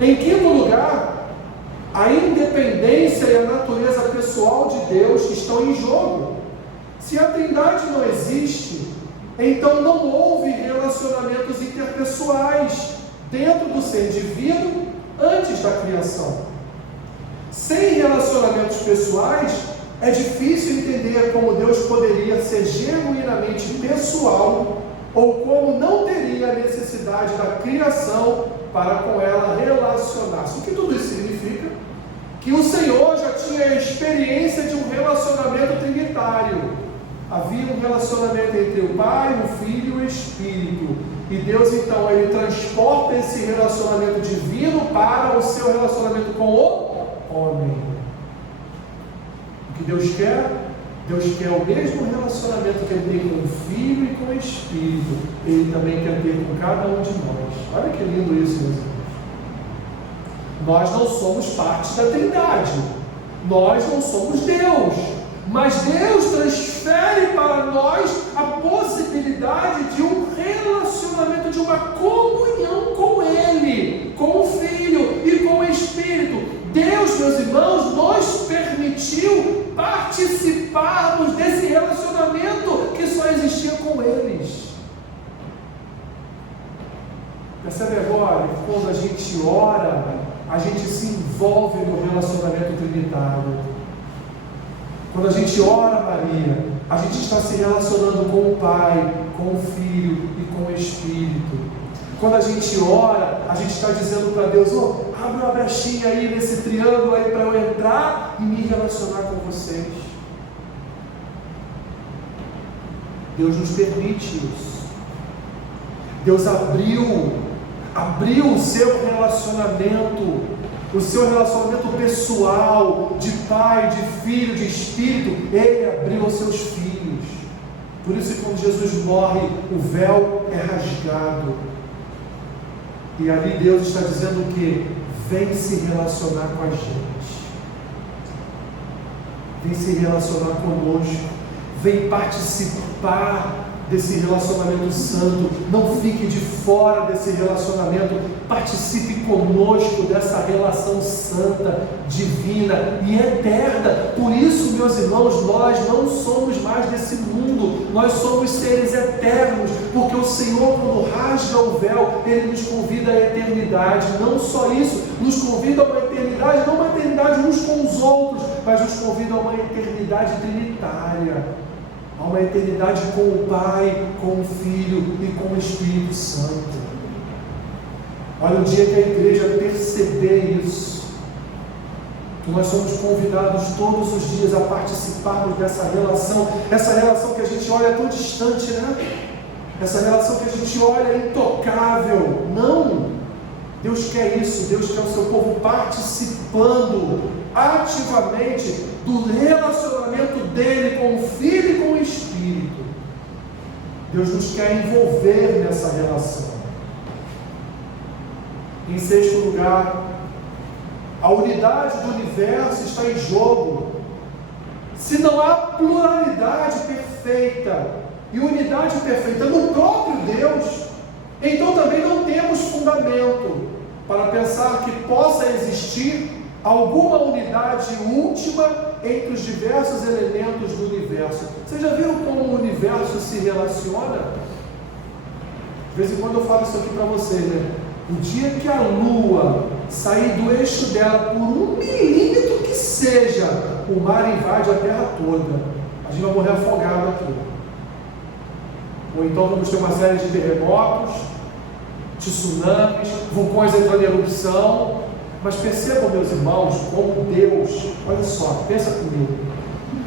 Em quinto lugar, a independência e a natureza pessoal de Deus estão em jogo. Se a Trindade não existe, então não houve relacionamentos interpessoais dentro do ser divino antes da criação. Sem relacionamentos pessoais, é difícil entender como Deus poderia ser genuinamente pessoal ou como não teria a necessidade da criação para com ela relacionar-se. O que tudo isso significa? Que o Senhor já tinha a experiência de um relacionamento trinitário. Havia um relacionamento entre o Pai, o Filho e o Espírito. E Deus, então, Ele transporta esse relacionamento divino para o seu relacionamento com o homem. O que Deus quer? Deus quer o mesmo relacionamento que Ele tem com o Filho e com o Espírito. Ele também quer ter com cada um de nós. Olha que lindo isso, meus irmãos. Nós não somos parte da Trindade. Nós não somos Deus. Mas Deus transfere para nós a possibilidade de um relacionamento, de uma comunhão com Ele, com o Filho e com o Espírito. Deus, meus irmãos, nos permitiu participarmos desse relacionamento que só existia com eles. Percebe agora que quando a gente ora, a gente se envolve no relacionamento trinitário. Quando a gente ora, Maria, a gente está se relacionando com o Pai, com o Filho e com o Espírito. Quando a gente ora, a gente está dizendo para Deus: abre uma brechinha aí nesse triângulo aí para eu entrar e me relacionar com vocês. Deus nos permite isso. Deus abriu o seu relacionamento pessoal, de Pai, de Filho, de Espírito. Ele abriu aos seus filhos. Por isso que quando Jesus morre, o véu é rasgado. E ali Deus está dizendo que vem se relacionar com a gente. Vem se relacionar conosco. Vem participar desse relacionamento santo. Não fique de fora desse relacionamento. Participe conosco dessa relação santa, divina e eterna. Por isso, meus irmãos, nós não somos mais desse mundo. Nós somos seres eternos, porque o Senhor, quando rasga o véu, Ele nos convida à eternidade. Não só isso, nos convida a uma eternidade, não uma eternidade uns com os outros, mas nos convida a uma eternidade trinitária. A uma eternidade com o Pai, com o Filho e com o Espírito Santo. Olha, o dia que a igreja perceber isso, que nós somos convidados todos os dias a participarmos dessa relação, essa relação que a gente olha tão distante, né? Essa relação que a gente olha intocável. Não! Deus quer isso, Deus quer o seu povo participando ativamente do relacionamento dele com o Filho e com o Espírito. Deus nos quer envolver nessa relação. Em sexto lugar, a unidade do universo está em jogo. Se não há pluralidade perfeita e unidade perfeita no próprio Deus, então também não temos fundamento para pensar que possa existir alguma unidade última entre os diversos elementos do universo. Vocês já viram como o universo se relaciona? De vez em quando eu falo isso aqui para vocês, né? O dia que a Lua sair do eixo dela por 1 milímetro que seja, o mar invade a Terra toda. A gente vai morrer afogado aqui. Ou então vamos ter uma série de terremotos, tsunamis, vulcões entrando em erupção. Mas percebam, meus irmãos, como Deus, olha só, pensa comigo,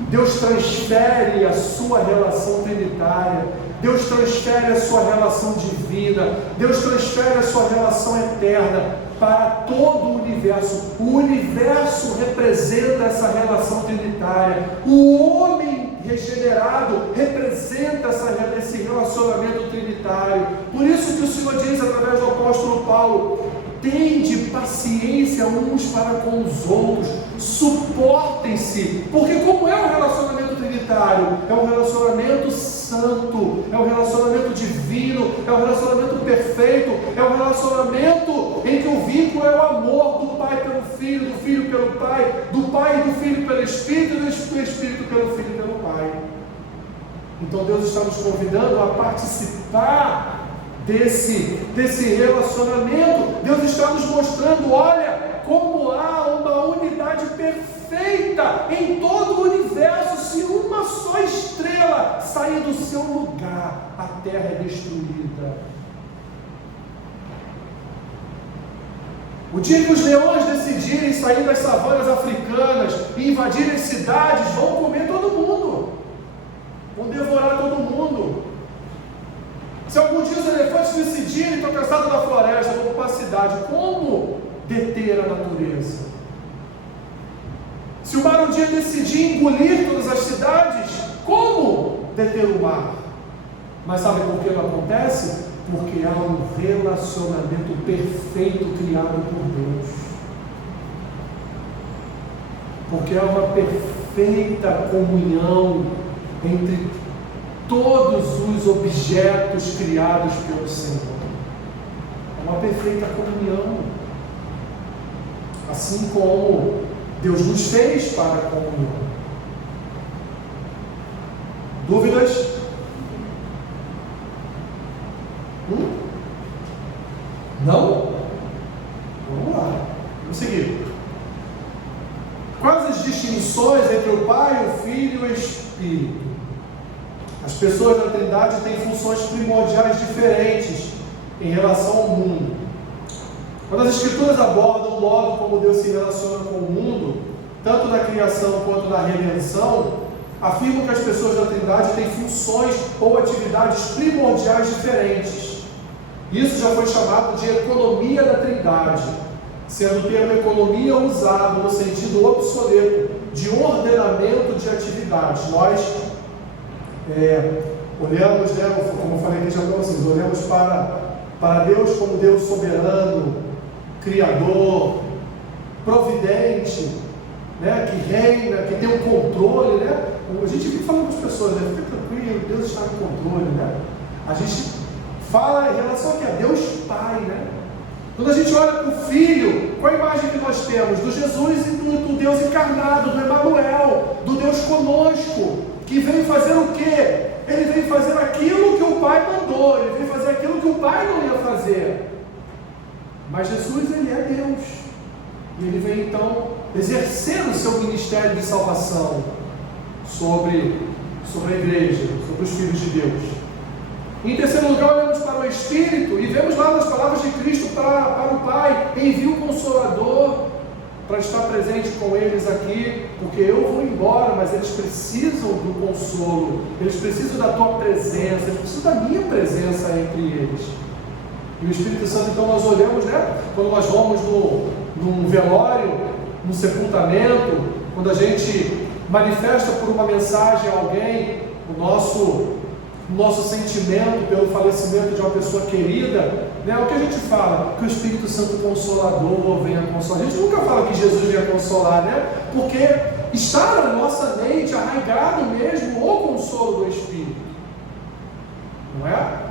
Deus transfere a sua relação trinitária, Deus transfere a sua relação divina, Deus transfere a sua relação eterna para todo o universo. O universo representa essa relação trinitária. O homem regenerado representa esse relacionamento trinitário. Por isso que o Senhor diz através do apóstolo Paulo: tende paciência uns para com os outros, suportem-se, porque como é um relacionamento trinitário, é um relacionamento santo, é um relacionamento divino, é um relacionamento perfeito, é um relacionamento em que o vínculo é o amor do Pai pelo Filho, do Filho pelo Pai, do Pai e do Filho pelo Espírito, e do Espírito pelo Filho e pelo Pai. Então Deus está nos convidando a participar desse relacionamento. Deus está nos mostrando, olha, como há uma unidade perfeita em todo o universo. Se uma só estrela sair do seu lugar, a terra é destruída. O dia que os leões decidirem sair das savanas africanas e invadirem cidades, vão comer todo mundo, vão devorar todo mundo. Se algum dia os elefantes decidirem que estão cansados da floresta, vão para a cidade, como deter a natureza? Se o mar um dia decidir engolir todas as cidades, como deter o mar? Mas sabe por que não acontece? Porque há um relacionamento perfeito criado por Deus. Porque há uma perfeita comunhão entre todos os objetos criados pelo Senhor. É uma perfeita comunhão. Assim como Deus nos fez para a comunhão. Dúvidas? Não? Vamos lá. Vamos seguir. Quais as distinções entre o Pai, o Filho e o Espírito? As pessoas da Trindade têm funções primordiais diferentes em relação ao mundo. Quando as Escrituras abordam o modo como Deus se relaciona com o mundo, tanto na criação quanto na redenção, afirmam que as pessoas da Trindade têm funções ou atividades primordiais diferentes. Isso já foi chamado de economia da Trindade, sendo o termo economia usado no sentido obsoleto de ordenamento de atividades. Nós olhamos, como eu falei aqui já para vocês, olhamos para Deus como Deus soberano, Criador, providente, né, que reina, que tem um controle, né? A gente fica falando para as pessoas, né? Fica tranquilo, Deus está no controle, né? A gente fala em relação a Deus Pai, né? Quando a gente olha para o Filho, qual a imagem que nós temos? Do Jesus e do Deus encarnado, do Emanuel, do Deus conosco, que veio fazer o quê? Ele veio fazer aquilo que o Pai mandou, ele veio fazer aquilo que o Pai não ia fazer. Mas Jesus, ele é Deus, e ele veio então exercer o seu ministério de salvação sobre a igreja, sobre os filhos de Deus. Em terceiro lugar, olhamos para o Espírito e vemos lá nas palavras de Cristo para o Pai: envia o Consolador para estar presente com eles aqui, porque eu vou embora, mas eles precisam do consolo, eles precisam da tua presença, eles precisam da minha presença entre eles. E o Espírito Santo, então, nós olhamos, né? Quando nós vamos num velório, num sepultamento, quando a gente manifesta por uma mensagem a alguém o nosso sentimento pelo falecimento de uma pessoa querida, né? O que a gente fala? Que o Espírito Santo Consolador venha consolar. A gente nunca fala que Jesus venha consolar, né? Porque está na nossa mente arraigado mesmo o consolo do Espírito, não é?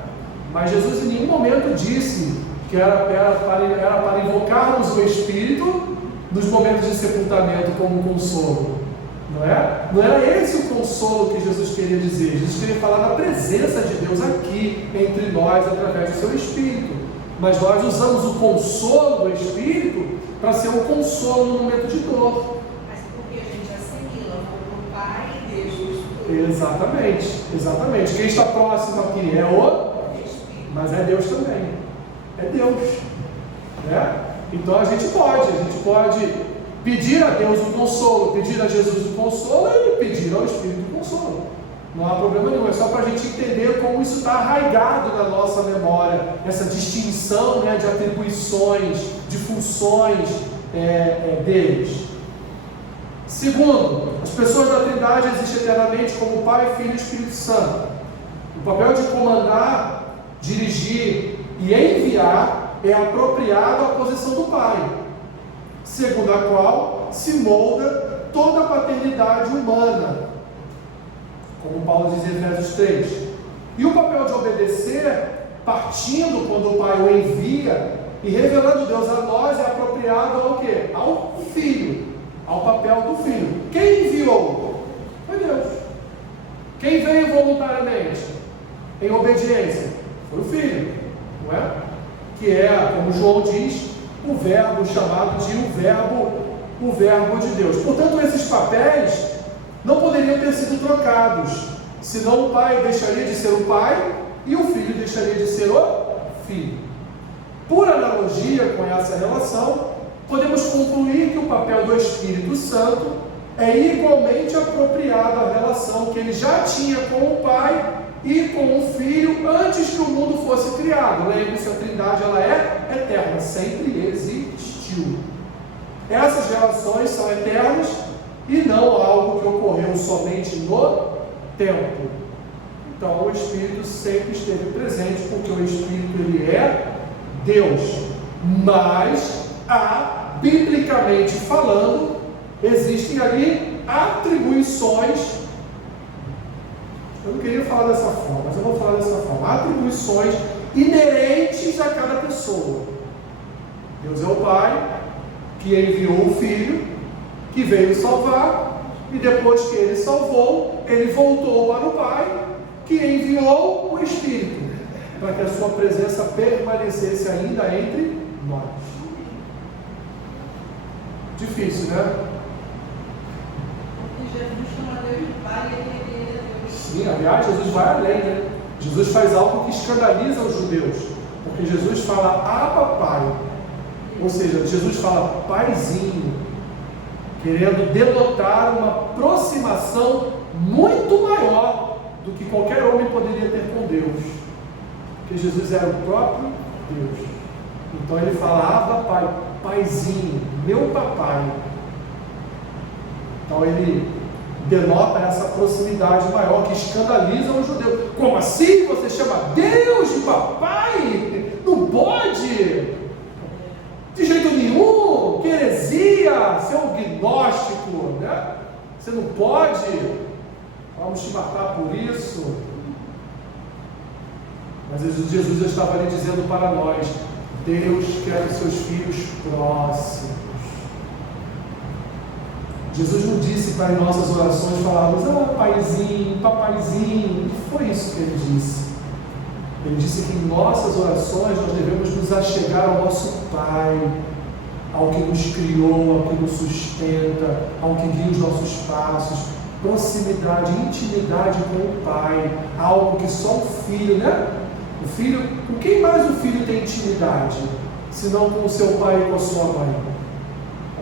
Mas Jesus em nenhum momento disse que era para invocarmos o Espírito nos momentos de sepultamento como consolo. Não é? Não era esse o consolo que Jesus queria dizer. Jesus queria falar da presença de Deus aqui entre nós através do seu Espírito. Mas nós usamos o consolo do Espírito para ser um consolo no momento de dor. Mas porque a gente assimila o Pai e Deus o Espírito. Exatamente. Quem está próximo aqui é o Espírito, mas é Deus também. É Deus. Né? Então a gente pode pedir a Deus o consolo, pedir a Jesus o consolo e pedir ao Espírito o consolo. Não há problema nenhum, é só para a gente entender como isso está arraigado na nossa memória, essa distinção, né, de atribuições, de funções deles. Segundo, as pessoas da Trindade existem eternamente como Pai, Filho e Espírito Santo. O papel de comandar, dirigir e enviar é apropriado à posição ordem segundo a qual se molda toda a paternidade humana, como Paulo diz em Efésios 3. E o papel de obedecer, partindo quando o Pai o envia e revelando Deus a nós, é apropriado ao quê? Ao Filho, ao papel do Filho. Quem enviou? Foi Deus. Quem veio voluntariamente em obediência? Foi o Filho, não é? Que é, como João diz, o verbo chamado de o verbo de Deus. Portanto, esses papéis não poderiam ter sido trocados, senão o pai deixaria de ser o pai e o filho deixaria de ser o filho. Por analogia com essa relação, podemos concluir que o papel do Espírito Santo é igualmente apropriado à relação que ele já tinha com o pai e com o Filho antes que o mundo fosse criado. Lembre-se, a Trindade ela é eterna, sempre existiu. Essas relações são eternas e não algo que ocorreu somente no tempo. Então o Espírito sempre esteve presente, porque o Espírito ele é Deus. Mas, biblicamente falando, existem ali atribuições. Eu não queria falar dessa forma, mas eu vou falar dessa forma. Atribuições inerentes a cada pessoa. Deus é o Pai, que enviou o Filho, que veio salvar, e depois que ele salvou, ele voltou para o Pai, que enviou o Espírito, para que a sua presença permanecesse ainda entre nós. Difícil, né? Porque Jesus chama Deus de Pai e ele é Deus. Sim, aliás, Jesus vai além, né? Jesus faz algo que escandaliza os judeus, porque Jesus fala Abba Pai, ou seja, Jesus fala Paizinho, querendo denotar uma aproximação muito maior do que qualquer homem poderia ter com Deus, porque Jesus era o próprio Deus. Então ele fala Abba Pai, Paizinho, meu papai. Então ele denota essa proximidade maior que escandaliza o judeu. Como assim você chama Deus de papai? Não pode! De jeito nenhum! Que heresia! Você é um gnóstico, né? Você não pode! Vamos te matar por isso. Mas Jesus já estava ali dizendo para nós: Deus quer os seus filhos próximos. Jesus não disse para em nossas orações falarmos, paizinho, papaizinho. Não foi isso que ele disse. Ele disse que em nossas orações nós devemos nos achegar ao nosso Pai, ao que nos criou, ao que nos sustenta, ao que guia os nossos passos. Proximidade, intimidade com o Pai, algo que só o Filho, né? O Filho, com quem mais o Filho tem intimidade, se não com o seu pai e com a sua mãe?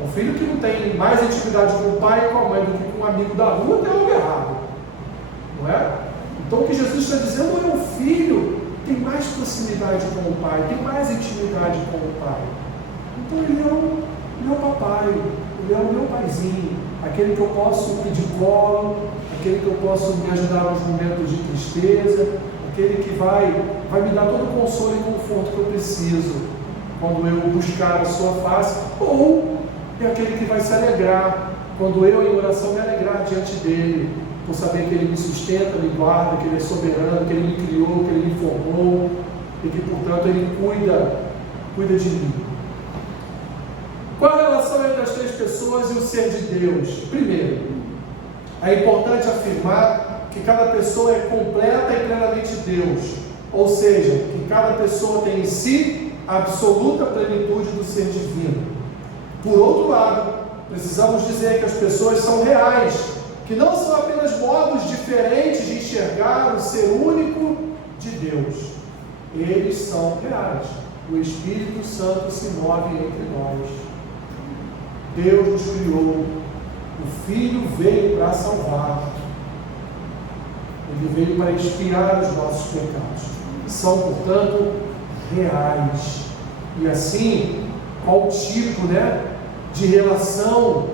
O filho que não tem mais intimidade com o pai e com a mãe do que com um amigo da rua, tem algo errado, não é? Então o que Jesus está dizendo é: o filho tem mais proximidade com o pai, tem mais intimidade com o pai. Então ele é o meu papai, ele é o meu paizinho, aquele que eu posso pedir colo, aquele que eu posso me ajudar nos momentos de tristeza, aquele que vai me dar todo o consolo e conforto que eu preciso quando eu buscar a sua face, ou é aquele que vai se alegrar quando eu em oração me alegrar diante dele, por saber que ele me sustenta, me guarda, que ele é soberano, que ele me criou, que ele me formou e que portanto ele cuida de mim. Qual a relação entre as três pessoas e o ser de Deus? Primeiro, é importante afirmar que cada pessoa é completa e plenamente Deus, ou seja, que cada pessoa tem em si a absoluta plenitude do ser divino. Por outro lado, precisamos dizer que as pessoas são reais, que não são apenas modos diferentes de enxergar o ser único de Deus. Eles são reais. O Espírito Santo se move entre nós. Deus nos criou. O Filho veio para salvar. Ele veio para expiar os nossos pecados. São, portanto, reais. E assim, qual tipo, de relação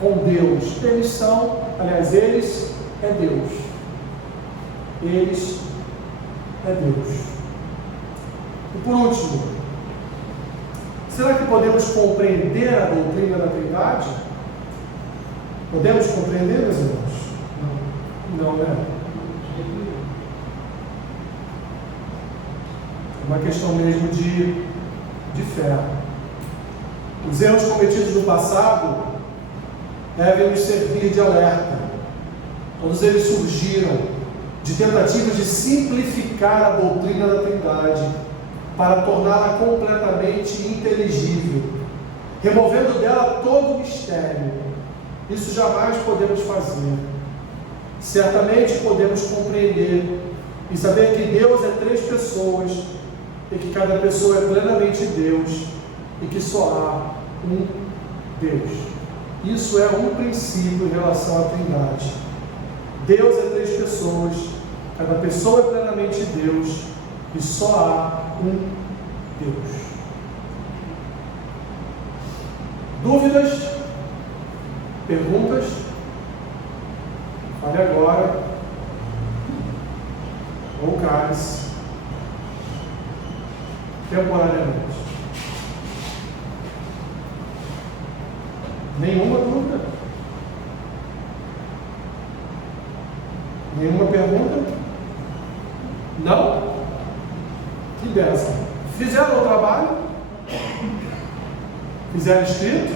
com Deus? Eles são, aliás, eles é Deus. Eles é Deus. E por último, Será que podemos compreender a doutrina da Trindade? Podemos compreender, meus irmãos? Não, né? É uma questão mesmo de fé. Os erros cometidos no passado devem nos servir de alerta. Todos eles surgiram de tentativas de simplificar a doutrina da Trindade para torná-la completamente inteligível, removendo dela todo o mistério. Isso jamais podemos fazer. Certamente podemos compreender e saber que Deus é 3 pessoas e que cada pessoa é plenamente Deus e que só há um Deus. Isso é um princípio em relação à Trindade. Deus é 3 pessoas, cada pessoa é plenamente Deus e só há um Deus. Dúvidas? Perguntas? Fale agora. Ou cale-se. Temporariamente. Nenhuma dúvida? Nenhuma pergunta? Não? Que benção. Fizeram o trabalho? Fizeram escrito?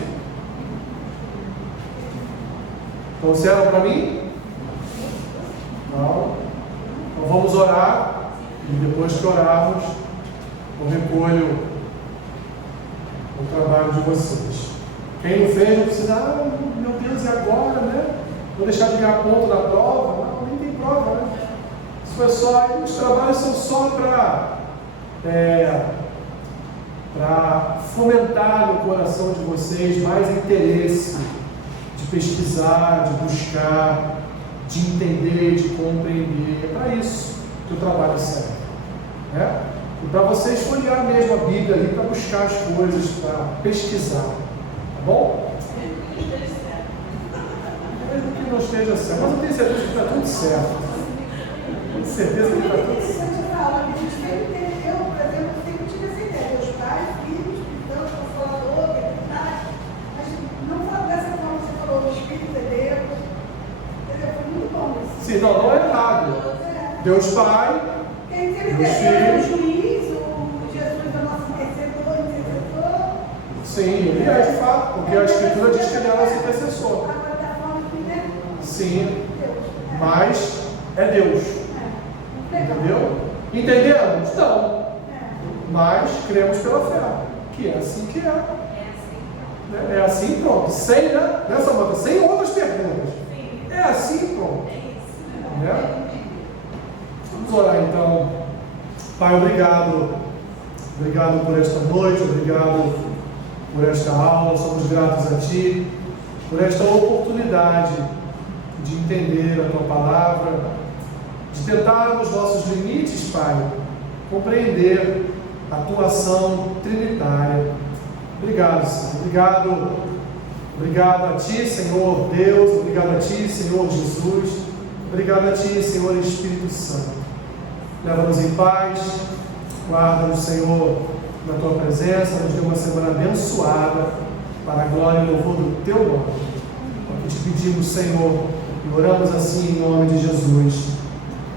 Trouxeram para mim? Não. Então vamos orar. E depois que orarmos, eu recolho o trabalho de vocês. Quem não fez não precisa, meu Deus, e agora, né? Vou deixar de ganhar ponto na prova? Não, nem tem prova, né? Isso foi só, os trabalhos são só para fomentar no coração de vocês mais interesse de pesquisar, de buscar, de entender, de compreender. É para isso que o trabalho serve, né? E para vocês folhear mesmo a Bíblia ali, para buscar as coisas, para pesquisar, tá bom? Mesmo que não esteja certo, mas eu tenho certeza que está tudo certo. Tenho certeza que está tudo certo. A gente sempre entendeu, por exemplo, eu sempre tive essa ideia, meus pais, filhos, cristãos, consolador, verdade, mas não falo dessa forma que você falou, o Espírito de Deus, entendeu? Foi muito bom isso. Sim, não é errado. Deus Pai, Quem sempre Deus entendeu o Filho. juiz, o Jesus é o nosso intercessor. Sim, ele é de fato, porque a Escritura diz que ele é nosso intercessor. A plataforma que né? Sim, Deus. mas é Deus. Entendeu? Entendemos? Não. Mas cremos pela fé, que é assim que é. É assim pronto. Sem, né? Nessa nota, sem outras perguntas. É assim pronto. Né? Vamos orar então. Pai, obrigado. Obrigado por esta noite, obrigado por esta aula. Somos gratos a Ti por esta oportunidade de entender a Tua palavra, de tentar nos nossos limites, Pai, compreender a Tua ação trinitária. Obrigado, Senhor. Obrigado a Ti, Senhor Deus. Obrigado a Ti, Senhor Jesus. Obrigado a Ti, Senhor Espírito Santo. Leva-nos em paz. Guarda-nos, Senhor, na Tua presença. Nos dê uma semana abençoada para a glória e louvor do Teu nome. É o que te pedimos, Senhor, e oramos assim em nome de Jesus.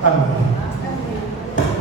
Amém.